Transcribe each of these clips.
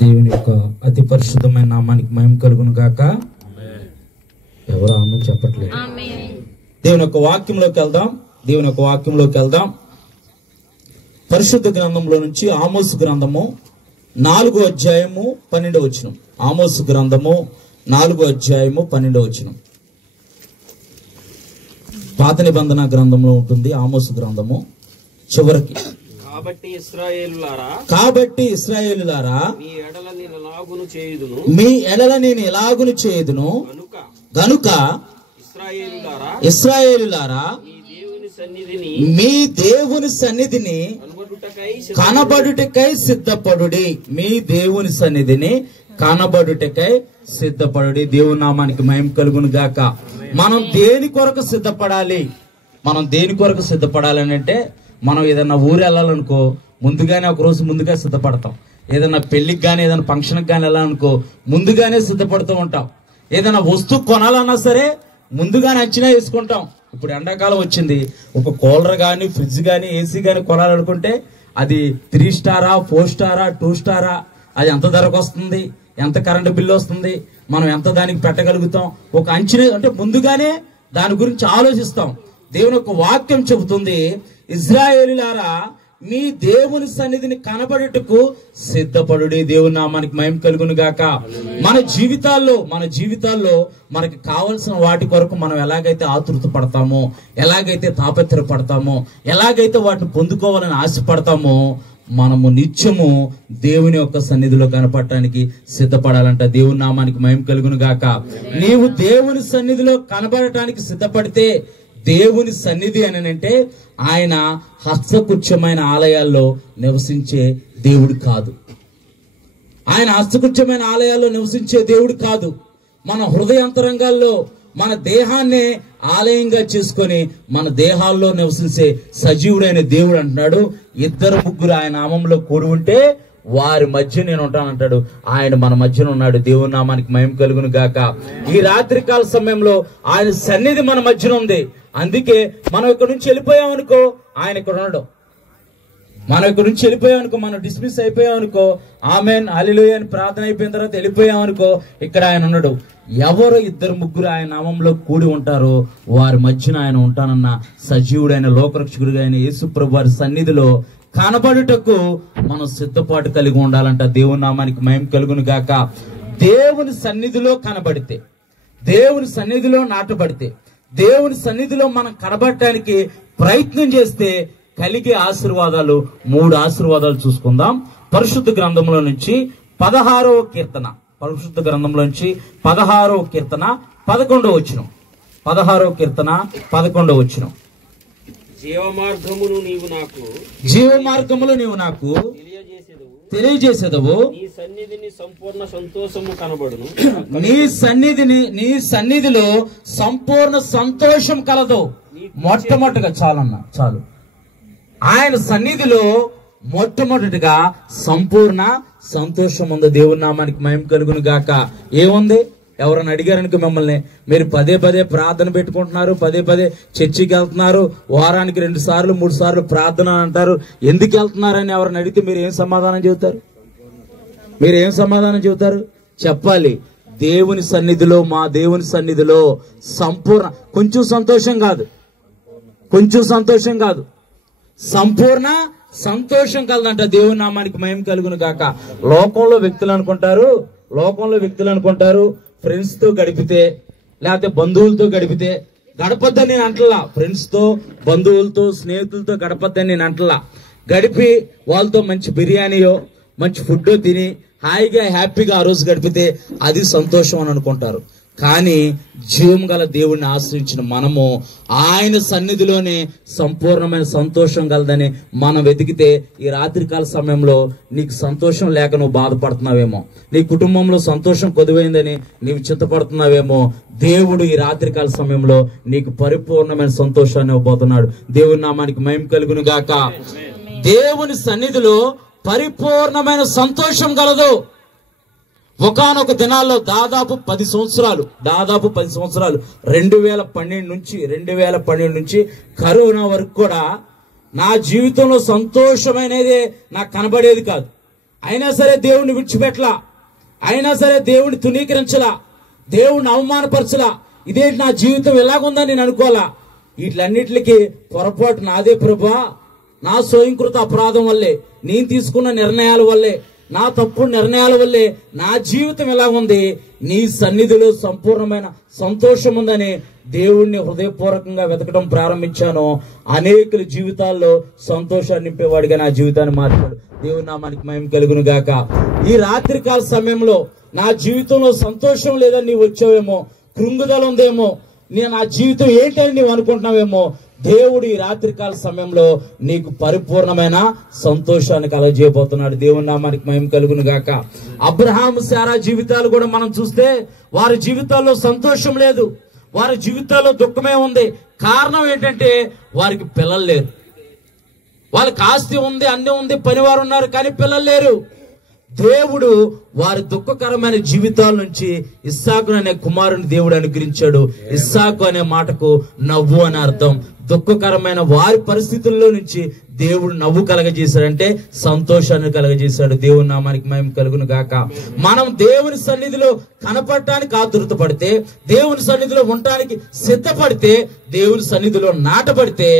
దేవుని యొక్క అతి పరిశుద్ధమైన నామానికి మహిమ కలుగును గాక. ఎవరు ఆమె చెప్పట్లేదు. దేవుని యొక్క వాక్యంలోకి వెళ్దాం. పరిశుద్ధ గ్రంథంలో నుంచి ఆమోసు గ్రంథము 4వ అధ్యాయము 12వ వచనం. ఆమోసు గ్రంథము 4వ అధ్యాయము 12వ వచనం. పాత నిబంధన గ్రంథంలో ఉంటుంది ఆమోసు గ్రంథము చివరికి. కాబట్టి ఇశ్రాయేలులారా మీ ఎడల నేను ఎలాగును చేయుదును గనుక ఇశ్రాయేలులారా మీ దేవుని సన్నిధిని కనబడుటకై సిద్ధపడుడి. మీ దేవుని సన్నిధిని కనబడుటకై సిద్ధపడుడి. దేవుని నామానికి మహిమ కలుగును గాక. మనం దేని కొరకు సిద్ధపడాలి? అని అంటే మనం ఏదైనా ఊరు వెళ్ళాలనుకో ముందుగానే ఒక రోజు ముందుగా సిద్ధపడతాం. ఏదైనా పెళ్లికి కానీ ఏదైనా ఫంక్షన్కి కానీ వెళ్ళాలనుకో ముందుగానే సిద్ధపడుతూ ఉంటాం. ఏదైనా వస్తువు కొనాలన్నా సరే ముందుగానే అంచనా వేసుకుంటాం. ఇప్పుడు ఎండాకాలం వచ్చింది, ఒక కూలర్ కానీ ఫ్రిడ్జ్ కానీ ఏసీ కానీ కొనాలనుకుంటే అది 3 స్టారా 4 స్టారా 2 స్టారా, అది ఎంత ధరకు వస్తుంది, ఎంత కరెంటు బిల్లు వస్తుంది, మనం ఎంత దానికి పెట్టగలుగుతాం, ఒక అంచనా అంటే ముందుగానే దాని గురించి ఆలోచిస్తాం. దేవుని యొక్క వాక్యం చెబుతుంది, ఇశ్రాయేలులారా మీ దేవుని సన్నిధిని కనబడుటకు సిద్ధపడుడి. దేవుని నామానికి మహిమ కలుగును గాక. మన జీవితాల్లో మనకి కావలసిన వాటి కొరకు మనం ఎలాగైతే ఆతృత పడతామో, ఎలాగైతే తాపత్రపడతామో, ఎలాగైతే వాటిని పొందుకోవాలని ఆశపడతామో, మనము నిత్యము దేవుని యొక్క సన్నిధిలో కనపడటానికి సిద్ధపడాలంట. దేవుని నామానికి మహిమ కలుగును గాక. నీవు దేవుని సన్నిధిలో కనబడటానికి సిద్ధపడితే, దేవుని సన్నిధి అని అంటే ఆయన హస్తకృత్యమైన ఆలయాల్లో నివసించే దేవుడు కాదు. మన హృదయాంతరంగాల్లో మన దేహాన్నే ఆలయంగా చేసుకొని మన దేహాల్లో నివసించే సజీవుడైన దేవుడు అంటున్నాడు. 2-3 ఆయన నామంలో కూడి ఉంటే వారి మధ్య నేను ఉంటానంటాడు. ఆయన మన మధ్యన ఉన్నాడు. దేవుని నామానికి మహిమ కలుగును గాక. ఈ రాత్రికాల సమయంలో ఆయన సన్నిధి మన మధ్యన ఉంది. అందుకే మనం ఇక్కడ నుంచి వెళ్ళిపోయామనుకో ఆయన ఇక్కడ ఉండడు. మనం డిస్మిస్ అయిపోయామనుకో, ఆమెన్ హల్లెలూయా అని ప్రార్థన అయిపోయిన తర్వాత వెళ్ళిపోయామనుకో, ఇక్కడ ఆయన ఉండడు. ఎవరు 2-3 ఆయన నామంలో కూడి ఉంటారో వారి మధ్యన ఆయన ఉంటానన్న సజీవుడైన లోకరక్షకుడిగా ఆయన యేసు ప్రభు వారి సన్నిధిలో కనబడుటకు మనం సిద్ధపాటు కలిగి ఉండాలంట. దేవుని నామానికి మహిమ కలుగును గాక. దేవుని సన్నిధిలో కనబడితే, దేవుని సన్నిధిలో నాటబడితే, దేవుని సన్నిధిలో మనం కనబడటానికి ప్రయత్నం చేస్తే కలిగే ఆశీర్వాదాలు 3 ఆశీర్వాదాలు చూసుకుందాం. పరిశుద్ధ గ్రంథంలో నుంచి 16వ కీర్తన 11వ వచనం. 16వ కీర్తన 11వ వచనం. జీవమార్గములు నీవు నాకు తెలియజేసేదవు. నీ సన్నిధిని సంపూర్ణ సంతోషము కనబడును. నీ సన్నిధిలో సంపూర్ణ సంతోషం కలదు. మొట్టమొదటిగా చాలు ఆయన సన్నిధిలో మొట్టమొదటిగా సంపూర్ణ సంతోషం ఉంది. దేవుని నామానికి మహిమ కలుగును గాక. ఏముంది? ఎవరైనా అడిగారనుకో మిమ్మల్ని, మీరు పదే ప్రార్థన పెట్టుకుంటున్నారు, పదే చర్చికి వెళ్తున్నారు, వారానికి 2 సార్లు 3 సార్లు ప్రార్థన అంటారు, ఎందుకు వెళ్తున్నారని ఎవరైనా అడిగితే మీరు ఏం సమాధానం చెబుతారు? చెప్పాలి, దేవుని సన్నిధిలో, మా దేవుని సన్నిధిలో సంపూర్ణ, కొంచెం సంతోషం కాదు సంపూర్ణ సంతోషం కలదంట. దేవుని నామానికి మహిమ కలుగును గాక. లోకంలో వ్యక్తులు అనుకుంటారు ఫ్రెండ్స్ తో గడిపితే లేకపోతే బంధువులతో గడిపితే గడపద్దని నేను అంటలా. ఫ్రెండ్స్ తో, బంధువులతో, స్నేహితులతో గడపద్దని నేను అంటలా. గడిపి వాళ్ళతో మంచి బిర్యానీయో మంచి ఫుడ్ తిని హాయిగా హ్యాపీగా ఆ రోజు గడిపితే అది సంతోషం అని అనుకుంటారు. కానీ జీవం గల దేవుడిని ఆశ్రయించిన మనము ఆయన సన్నిధిలోనే సంపూర్ణమైన సంతోషం కలదని మనం వెతికితే, ఈ రాత్రికాల సమయంలో నీకు సంతోషం లేక నువ్వు బాధపడుతున్నావేమో, నీ కుటుంబంలో సంతోషం కొదువైందని నీవు చింతపడుతున్నావేమో, దేవుడు ఈ రాత్రికాల సమయంలో నీకు పరిపూర్ణమైన సంతోషాన్ని ఇవ్వబోతున్నాడు. దేవుని నామానికి మహిమ కలుగును గాక. దేవుని సన్నిధిలో పరిపూర్ణమైన సంతోషం కలదు. ఒకానొక దినాల్లో దాదాపు 10 సంవత్సరాలు 2012 నుంచి కరోనా వరకు కూడా నా జీవితంలో సంతోషమైనదే నాకు కనబడేది కాదు. అయినా సరే దేవుణ్ణి విడిచిపెట్టలా, అయినా సరే దేవుడిని తునీకరించలా, దేవుడిని అవమానపరచలా. ఇదేంటి నా జీవితం ఎలాగుందని నేను అనుకోవాలా. వీటిలన్నిటికి పొరపాటు నాదే ప్రభువా, నా స్వయంకృత అపరాధం వల్లే, నేను తీసుకున్న నిర్ణయాల వల్లే, నా తప్పుడు నిర్ణయాల వల్లే నా జీవితం ఎలా ఉంది. నీ సన్నిధిలో సంపూర్ణమైన సంతోషం ఉందని దేవుణ్ణి హృదయపూర్వకంగా వెతకడం ప్రారంభించాను. అనేకుల జీవితాల్లో సంతోషాన్ని నింపేవాడిగా నా జీవితాన్ని మార్చాడు. దేవుని నామానికి మహిమ కలుగును గాక. ఈ రాత్రికాల సమయంలో నా జీవితంలో సంతోషం లేదని నీవు వచ్చావేమో, కృంగుదల ఉందేమో, నా జీవితం ఏంటని నీవు అనుకుంటున్నావేమో. దేవుడు ఈ రాత్రికాల సమయంలో నీకు పరిపూర్ణమైన సంతోషాన్ని కలగజేయబోతున్నాడు. దేవుని నామానికి మహిమ కలుగును గాక. అబ్రహాము శారా జీవితాలు కూడా మనం చూస్తే వారి జీవితాల్లో సంతోషం లేదు, వారి జీవితాల్లో దుఃఖమే ఉంది. కారణం ఏంటంటే వారికి పిల్లలు లేరు. వాళ్ళకి ఆస్తి ఉంది, అన్ని ఉంది, పనివారు ఉన్నారు, కానీ పిల్లలు లేరు. దేవుడు వారి దుఃఖకరమైన జీవితాల నుంచి ఇస్సాకు అనే కుమారుని దేవుడు అనుగ్రహించాడు. ఇస్సాకు అనే మాటకు నవ్వు అని అర్థం. దుఃఖకరమైన వారి పరిస్థితుల్లో నుంచి దేవుడు నవ్వు కలగజేశాడంటే సంతోషాన్ని కలగజేశాడు. దేవుని నామానికి మహిమ కలుగును గాక. మనం దేవుని సన్నిధిలో కనపడటానికి ఆతురత పడితే, దేవుని సన్నిధిలో ఉండటానికి సిద్ధపడితే, దేవుని సన్నిధిలో నాటబడితే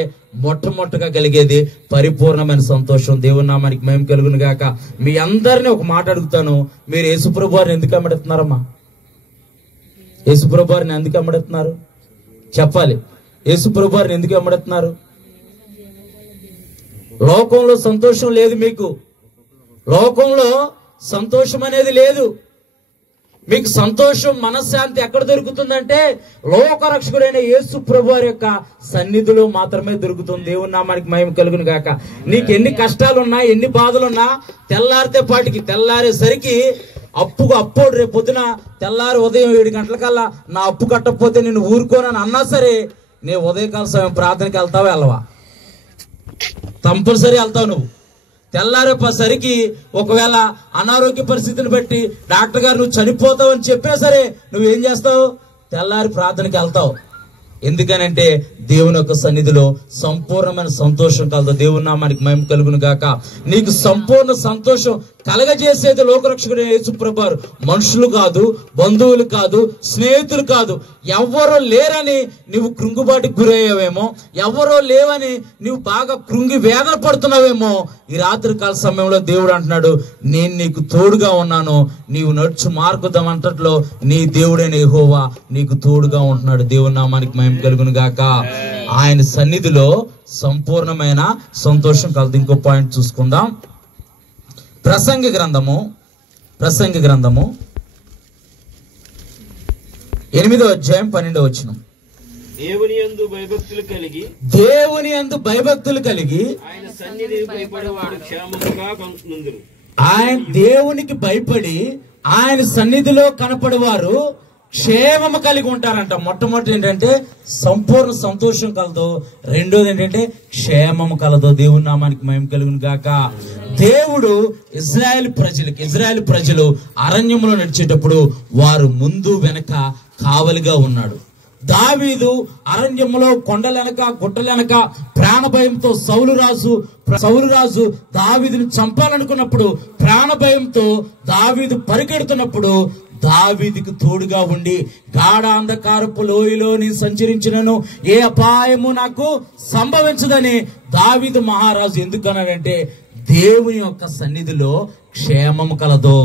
మొట్టమొదటిగా కలిగేది పరిపూర్ణమైన సంతోషం. దేవుని నామానికి మహిమ కలుగును గాక. మీ అందరినీ ఒక మాట అడుగుతాను, మీరు యేసుప్రభు వారిని ఎందుకు అమ్మడుతున్నారమ్మా? యేసుప్రభు వారిని ఎందుకు అమ్మడుతున్నారు? చెప్పాలి. యేసుప్రభు వారిని ఎందుకు అమ్మడుతున్నారు? లోకంలో సంతోషం లేదు మీకు. లోకంలో సంతోషం అనేది లేదు. మీకు సంతోషం, మనశ్శాంతి ఎక్కడ దొరుకుతుందంటే లోకరక్షకుడైన యేసు ప్రభు వారి యొక్క సన్నిధిలో మాత్రమే దొరుకుతుంది. దేవుని నామానికి మహిమ కలుగును గాక. నీకు ఎన్ని కష్టాలున్నా, ఎన్ని బాధలున్నా, తెల్లారితే పాటికి తెల్లారేసరికి అప్పుడు రేపు పొద్దున తెల్లారి ఉదయం 7 గంటలకల్లా నా అప్పు కట్టకపోతే నేను ఊరుకోనని అన్నా సరే, నీ ఉదయకాల సమయం ప్రార్థనకి వెళ్తావా వెళ్ళవా? కంపల్సరీ వెళ్తావు. నువ్వు తెల్లారేపసరికి ఒకవేళ అనారోగ్య పరిస్థితిని బట్టి డాక్టర్ గారు నువ్వు చనిపోతావు అని చెప్పినా సరే నువ్వేం చేస్తావు? తెల్లారి ప్రార్థనకి వెళ్తావు. ఎందుకనంటే దేవుని యొక్క సన్నిధిలో సంపూర్ణమైన సంతోషం కలదు. దేవుని నామానికి మహిమ కలుగును గాక. నీకు సంపూర్ణ సంతోషం కలగజేసేది లోకరక్షకుడు యేసు ప్రభువారు. మనుషులు కాదు, బంధువులు కాదు, స్నేహితులు కాదు, ఎవ్వరూ లేరని నువ్వు కృంగుబాటుకు గురయ్యావేమో, ఎవ్వరో లేవని నువ్వు బాగా కృంగి వేదన పడుతున్నావేమో. ఈ రాత్రి కాల సమయంలో దేవుడు అంటున్నాడు, నేను నీకు తోడుగా ఉన్నాను, నీవు నడుచు మార్గమంతట్లో నీ దేవుడైన యెహోవా నీకు తోడుగా ఉంటున్నాడు. దేవుని నామానికి మహిమ కలుగును గాక. ఆయన సన్నిధిలో సంపూర్ణమైన సంతోషం కలదు. ఇంకో పాయింట్ చూసుకుందాం. ప్రసంగి గ్రంథము 8వ అధ్యాయం 12వ వచనం. దేవుని యందు భయభక్తులు కలిగి ఆయన సన్నిధికి భయపడేవాడు క్షేమముగా నుందురు. ఆయన దేవునికి భయపడి ఆయన సన్నిధిలో కనపడేవారు క్షేమము కలిగి ఉంటారంట. మొట్టమొదటి ఏంటంటే సంపూర్ణ సంతోషం కలదు. రెండోది ఏంటంటే క్షేమము కలదు. దేవుని నామానికి మహిమ కలుగును గాక. దేవుడు ఇజ్రాయెల్ ప్రజలు అరణ్యంలో నడిచేటప్పుడు వారు ముందు వెనక కావలిగా ఉన్నాడు. దావీదు అరణ్యంలో కొండలెనక గుట్టలెనక ప్రాణ భయంతో సౌలు రాజు దావీదుని చంపాలనుకున్నప్పుడు ప్రాణ భయంతో దావీదు పరిగెడుతున్నప్పుడు దావీదుకు తోడుగా ఉండి గాఢ అంధకారపు లోయలో నీ సంచరించినను ఏ అపాయము నాకు సంభవించదని దావీదు మహారాజు ఎందుకన్నాడంటే దేవుని యొక్క సన్నిధిలో క్షేమము కలదు.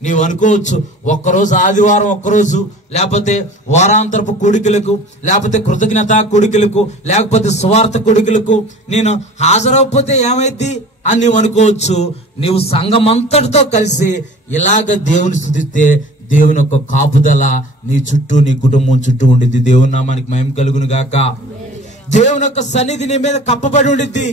నీవు అనుకోవచ్చు, ఒక్కరోజు ఆదివారం ఒక్కరోజు, లేకపోతే వారాంతరపు కూడికలకు, లేకపోతే కృతజ్ఞత కూడికలకు, లేకపోతే స్వార్థ కూడికలకు నేను హాజరవకపోతే ఏమైంది అని నీవు అనుకోవచ్చు. నీవు సంఘమంతటితో కలిసి ఇలాగ దేవుని స్తుతిస్తే దేవుని యొక్క కాపుదల నీ చుట్టూ, నీ కుటుంబం చుట్టూ ఉండిద్ది. దేవుని నామానికి మహిమ కలుగును గాక. దేవుని యొక్క సన్నిధి నీ మీద కప్పబడి ఉండిద్ది.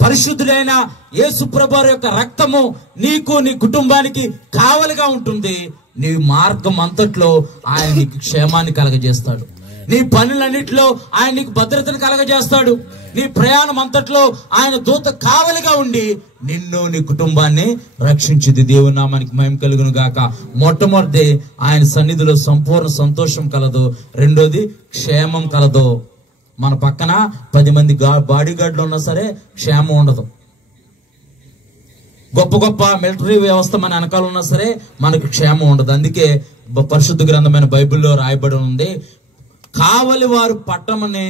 పరిశుద్ధుడైన యేసు ప్రభువారి యొక్క రక్తము నీకు, నీ కుటుంబానికి కావలిగా ఉంటుంది. నీ మార్గం అంతట్లో ఆయన నీకు క్షేమాన్ని కలగజేస్తాడు. నీ పనులన్నింటిలో ఆయన నీకు భద్రతను కలగజేస్తాడు. నీ ప్రయాణం అంతట్లో ఆయన దూత కావలిగా ఉండి నిన్ను, నీ కుటుంబాన్ని రక్షించింది. దేవుని నామానికి మహిమ కలుగును గాక. మొట్టమొదటి ఆయన సన్నిధిలో సంపూర్ణ సంతోషం కలదు. రెండోది క్షేమం కలదు. మన పక్కన 10 మంది బాడీ గార్డులు ఉన్నా సరే క్షేమం ఉండదు. గొప్ప గొప్ప మిలిటరీ వ్యవస్థ మన వెనకాల ఉన్నా సరే మనకు క్షేమం ఉండదు. అందుకే పరిశుద్ధ గ్రంథమైన బైబిల్లో రాయబడి ఉంది, కావలి వారు పట్టణమని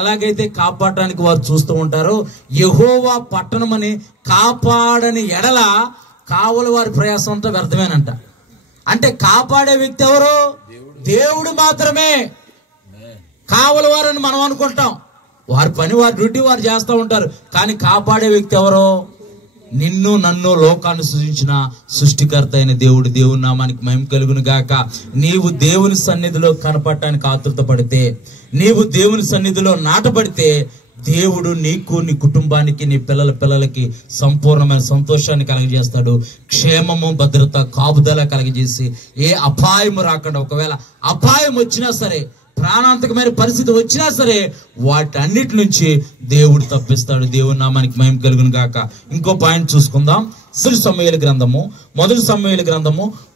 ఎలాగైతే కాపాడడానికి వారు చూస్తూ ఉంటారో, యెహోవా పట్టణమని కాపాడని ఎడల కావలి వారి ప్రయాసం అంతా వ్యర్థమేనంట. అంటే కాపాడే వ్యక్తి ఎవరు? దేవుడు మాత్రమే. కావలి వారని మనం అనుకుంటాం, వారి పని వారి డ్యూటీ వారు చేస్తూ ఉంటారు. కానీ కాపాడే వ్యక్తి ఎవరు? నిన్ను నన్ను లోకాన్ని సృజించిన సృష్టికర్త అయిన దేవుడు. దేవుని నామానికి మహిమ కలుగును గాక. నీవు దేవుని సన్నిధిలో కనపడటానికి ఆతృత పడితే, నీవు దేవుని సన్నిధిలో నాటబడితే, దేవుడు నీకు, నీ కుటుంబానికి, నీ పిల్లలకి సంపూర్ణమైన సంతోషాన్ని కలగజేస్తాడు. క్షేమము, భద్రత, కాపుదల కలగజేసి ఏ అపాయము రాకుండా, ఒకవేళ అపాయం వచ్చినా సరే, ప్రాణాంతకమైన పరిస్థితి వచ్చినా సరే, వాటన్నిటి నుంచి దేవుడు తప్పిస్తాడు. దేవుని నామానికి మహిమ కలుగును గాక. ఇంకో పాయింట్ చూసుకుందాం. మొదటి సమూయేలు గ్రంథము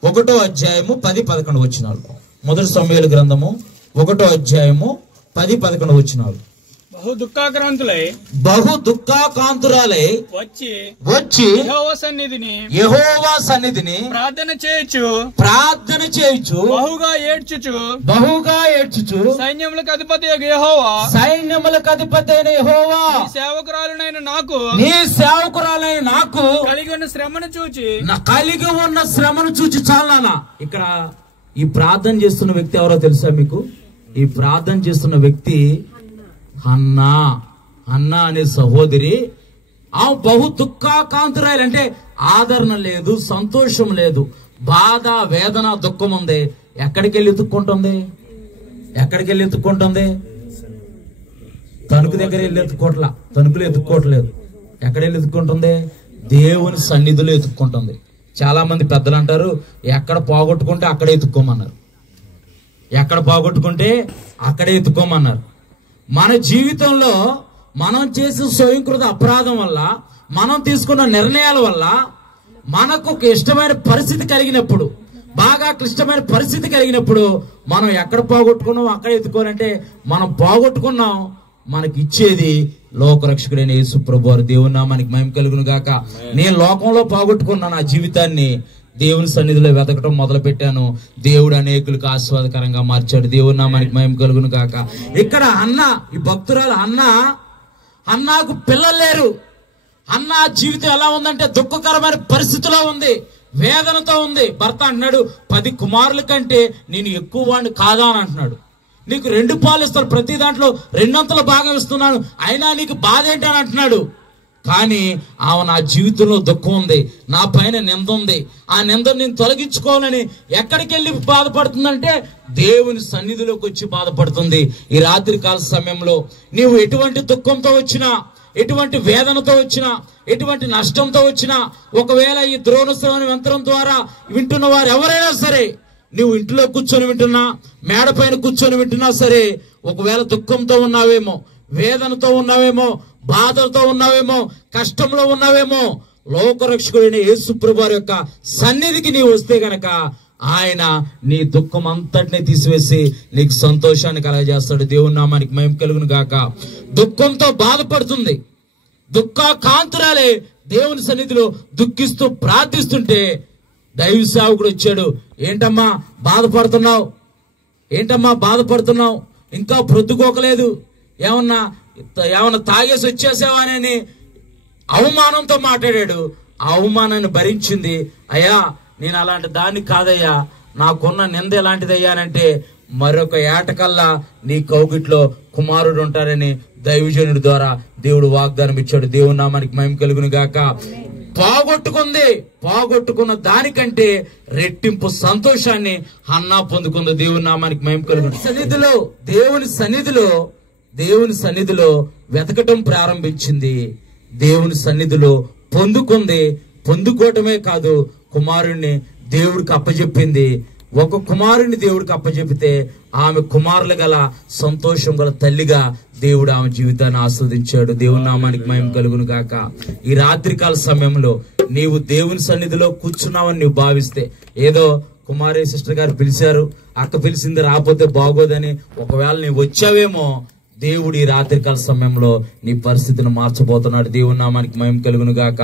1వ అధ్యాయము 10-11 వచనాలు. మొదటి సమూయేలు గ్రంథము 1వ అధ్యాయము 10-11 వచనాలు. బహు దుఃఖాకాంతురాలై వచ్చి యెహోవా సన్నిధిని ప్రార్థన చేయుచు బహుగా ఏడ్చుచు సైన్యములకు అధిపతి అయిన యెహోవా నీ సేవకురాలైన నాకు కలిగి ఉన్న శ్రమను చూచి చాలానా. ఇక్కడ ఈ ప్రార్థన చేస్తున్న వ్యక్తి ఎవరో తెలుసా మీకు? ఈ ప్రార్థన చేస్తున్న వ్యక్తి హన్నా అనే సహోదరి. ఆ బహు దుఃఖాకాంతురాలు, అంటే ఆదరణ లేదు, సంతోషం లేదు, బాధ, వేదన, దుఃఖం ఉంది. ఎక్కడికి వెళ్ళి ఎత్తుక్కుంటుంది? తణుకు దగ్గర వెళ్ళి తణుకులు ఎత్తుక్కోవట్లేదు. ఎక్కడ వెళ్ళి ఎత్తుక్కుంటుంది? దేవుని సన్నిధిలో ఎత్తుక్కుంటుంది. చాలా మంది పెద్దలు అంటారు, ఎక్కడ పోగొట్టుకుంటే అక్కడే ఎత్తుక్కోమన్నారు. మన జీవితంలో మనం చేసే స్వయంకృత అపరాధం వల్ల, మనం తీసుకున్న నిర్ణయాల వల్ల మనకు ఒక ఇష్టమైన పరిస్థితి కలిగినప్పుడు, బాగా క్లిష్టమైన పరిస్థితి కలిగినప్పుడు మనం ఎక్కడ పోగొట్టుకున్నాం అక్కడ ఎత్తుకోవాలంటే, మనం పోగొట్టుకున్నాం, మనకి ఇచ్చేది లోకరక్షకుడైన యేసు ప్రభువారు. దేవుని నామానికి మహిమ కలుగును గాక. నేను లోకంలో పోగొట్టుకున్న నా జీవితాన్ని దేవుని సన్నిధిలో వెతకటం మొదలు పెట్టాను. దేవుడు అనేకులకు ఆస్వాదకరంగా మార్చాడు. దేవుని నామానికి మహిమ కలుగును గాక. ఇక్కడ ఈ భక్తురాలు అన్నాకు పిల్లలు లేరు. అన్నా జీవితం ఎలా ఉందంటే దుఃఖకరమైన పరిస్థితిలో ఉంది, వేదనతో ఉంది. భర్త అంటున్నాడు, 10 కుమారుల కంటే నేను ఎక్కువ వాడిని కాదా అని అంటున్నాడు. నీకు 2 పాలు ఇస్తాను, ప్రతి దాంట్లో 2 అంతల భాగం ఇస్తున్నాను, అయినా నీకు బాధ ఏంటి అని అంటున్నాడు. కానీ ఆమె నా జీవితంలో దుఃఖం ఉంది, నా పైన నింద ఉంది, ఆ నిందను నేను తొలగించుకోవాలని ఎక్కడికి వెళ్ళి బాధపడుతుందంటే దేవుని సన్నిధిలోకి వచ్చి బాధపడుతుంది. ఈ రాత్రి కాల సమయంలో నీవు ఎటువంటి దుఃఖంతో వచ్చినా, ఎటువంటి వేదనతో వచ్చినా, ఎటువంటి నష్టంతో వచ్చినా, ఒకవేళ ఈ ద్రోణశ్రవణ యంత్రం ద్వారా వింటున్న వారు ఎవరైనా సరే, నువ్వు ఇంట్లో కూర్చొని వింటున్నా, మేడ పైన కూర్చొని వింటున్నా సరే, ఒకవేళ దుఃఖంతో ఉన్నావేమో, వేదనతో ఉన్నావేమో, బాధలతో ఉన్నావేమో, కష్టంలో ఉన్నావేమో, లోకరక్షకుడైన యేసు ప్రభువారి యొక్క సన్నిధికి నీవు వస్తే గనక ఆయన నీ దుఃఖం అంతటినీ తీసివేసి నీకు సంతోషాన్ని కలగజేస్తాడు. దేవుని నామానికి మహిమ కలుగును గాక. దుఃఖంతో బాధపడుతుంది, దుఃఖాకాంతురాలే దేవుని సన్నిధిలో దుఃఖిస్తూ ప్రార్థిస్తుంటే దైవ సేవకుడు వచ్చాడు. ఏంటమ్మా బాధపడుతున్నావు, ఇంకా ప్రొద్దుకోకలేదు, ఏమన్నా తాగేసి వచ్చేసావానని అవమానంతో మాట్లాడాడు. ఆ అవమానాన్ని భరించింది. అయ్యా నేను అలాంటి దాన్ని కాదయ్యా, నాకున్న నింద ఎలాంటిదయ్యానంటే, మరొక ఏటకల్లా నీ కౌగిట్లో కుమారుడు ఉంటారని దైవజనుడి ద్వారా దేవుడు వాగ్దానం ఇచ్చాడు. దేవుని నామానికి మహిమ కలుగును గాక. పోగొట్టుకున్న దానికంటే రెట్టింపు సంతోషాన్ని హన్నా పొందుకుంది. దేవుని నామానికి మహిమ కలుగును. దేవుని సన్నిధిలో వెతకటం ప్రారంభించింది, దేవుని సన్నిధిలో పొందుకోవటమే కాదు, కుమారుణ్ణి దేవుడికి అప్పచెప్పింది. ఒక కుమారుణ్ణి దేవుడికి అప్పచెప్పితే ఆమె కుమారులు గల సంతోషం గల తల్లిగా దేవుడు ఆమె జీవితాన్ని ఆస్వాదించాడు. దేవుని నామానికి మహిమ కలుగును గాక. ఈ రాత్రికాల సమయంలో నీవు దేవుని సన్నిధిలో కూర్చున్నావని నువ్వు భావిస్తే, ఏదో కుమారి సిస్టర్ గారు పిలిచారు, అక్క పిలిచింది రాకపోతే బాగోదని ఒకవేళ నీవు వచ్చావేమో, దేవుడు ఈ రాత్రికాల సమయంలో నీ పరిస్థితిని మార్చబోతున్నాడు. దేవుని నామానికి మహిమ కలుగును గాక.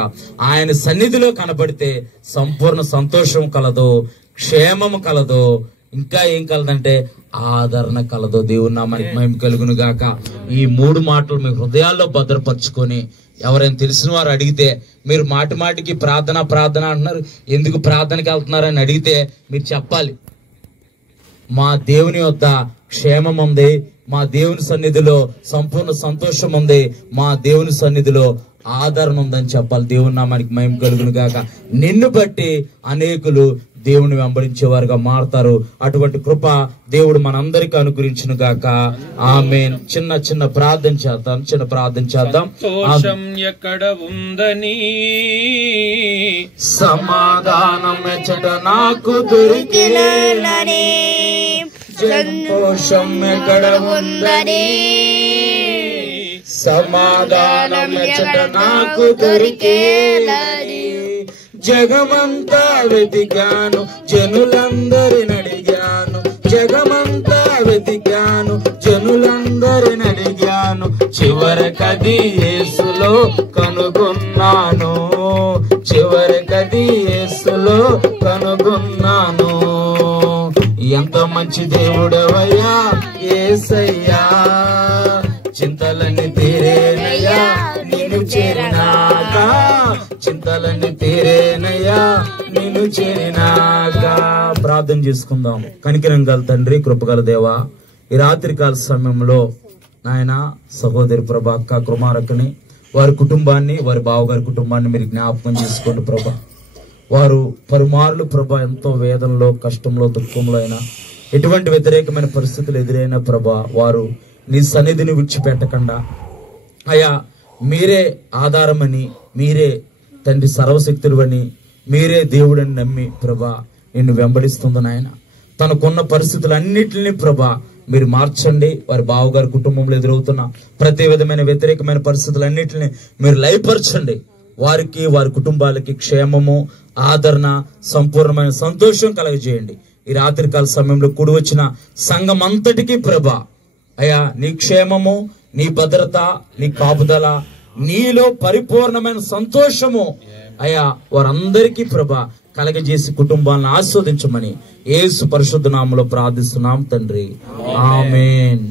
ఆయన సన్నిధిలో కనబడితే సంపూర్ణ సంతోషం కలదు, క్షేమము కలదు, ఇంకా ఏం కలదంటే ఆదరణ కలదు. దేవుని నామానికి మహిమ కలుగును గాక. ఈ 3 మాటలు మీ హృదయాల్లో భద్రపరుచుకొని ఎవరైనా తెలిసిన వారు అడిగితే, మీరు మాటి మాటికి ప్రార్థన ప్రార్థన అంటున్నారు, ఎందుకు ప్రార్థనకి వెళ్తున్నారని అడిగితే మీరు చెప్పాలి, మా దేవుని యొద్ద క్షేమం ఉంది, మా దేవుని సన్నిధిలో సంపూర్ణ సంతోషం ఉంది, మా దేవుని సన్నిధిలో ఆదరణ ఉందని చెప్పాలి. దేవుని నామానికి మహిమ కలుగును గాక. నిన్ను బట్టి అనేకులు దేవుని వెంబడించేవారుగా మారుతారు. అటువంటి కృప దేవుడు మనందరికీ అనుగ్రహించును గాక. ఆమేన్. చిన్న ప్రార్థన చేద్దాం. సంతోషం ఎక్కడ ఉందని, సమాధానం ఎచ్చట నాకు దొరికిలేనని, సంతోషం ఎక్కడ ఉందని, సమాధానం ఎచ్చట నాకు దొరికేలని, జగమంతా వెతికాను, జనులందరిని అడిగాను, జగమంతా వెతికాను, జనులందరిని అడిగాను, చివరికది యేసులో కనుగొన్నాను, చివరికది యేసులో కనుగొన్నాను. ఎంత మంచి దేవుడవయ్యా యేసయ్యా, చింతలన్నీ తీరేనయ్యా నిన్ను చేరినాక, చింతలన్నీ తీరేనయ్యా నిన్ను చేరినాక. ప్రార్థన చేసుకుందాం. కనికరం గల తండ్రి, కృపగల దేవా, ఈ రాత్రికాల సమయంలో నాయన సహోదరి ప్రభా, అక్క కుమారక్కని, వారి కుటుంబాన్ని, వారి బావగారి కుటుంబాన్ని మీరు జ్ఞాపకం చేసుకోండి ప్రభా. వారు పలుమార్లు ప్రభా ఎంతో వేదనలో, కష్టంలో, దుఃఖంలో అయినా, ఎటువంటి వ్యతిరేకమైన పరిస్థితులు ఎదురైనా ప్రభా, వారు నీ సన్నిధిని విడిచిపెట్టకుండా అయ్యా మీరే ఆధారమని, మీరే తండ్రి సర్వశక్తుడు అని, మీరే దేవుడని నమ్మి ప్రభా నిన్ను వెంబడిస్తుంది నాయన. తనకున్న పరిస్థితులన్నిటిని ప్రభా మీరు మార్చండి. వారి బావగారి కుటుంబంలో ఎదురవుతున్న ప్రతి విధమైన వ్యతిరేకమైన పరిస్థితులన్నిటిని మీరు లయపరచండి. వారికి, వారి కుటుంబాలకి క్షేమము, ఆదరణ, సంపూర్ణమైన సంతోషం కలగజేయండి. ఈ రాత్రికాల సమయంలో కూడి వచ్చిన సంఘం అంతటికీ ప్రభా అయ్యా నీ క్షేమము, నీ భద్రత, నీ కాపుదల, నీలో పరిపూర్ణమైన సంతోషము అయ్యా వారందరికీ ప్రభా కలగజేసి కుటుంబాలను ఆస్వాదించమని యేసు పరిశుద్ధ నామములో ప్రార్థిస్తున్నాం తండ్రి. ఆమేన్.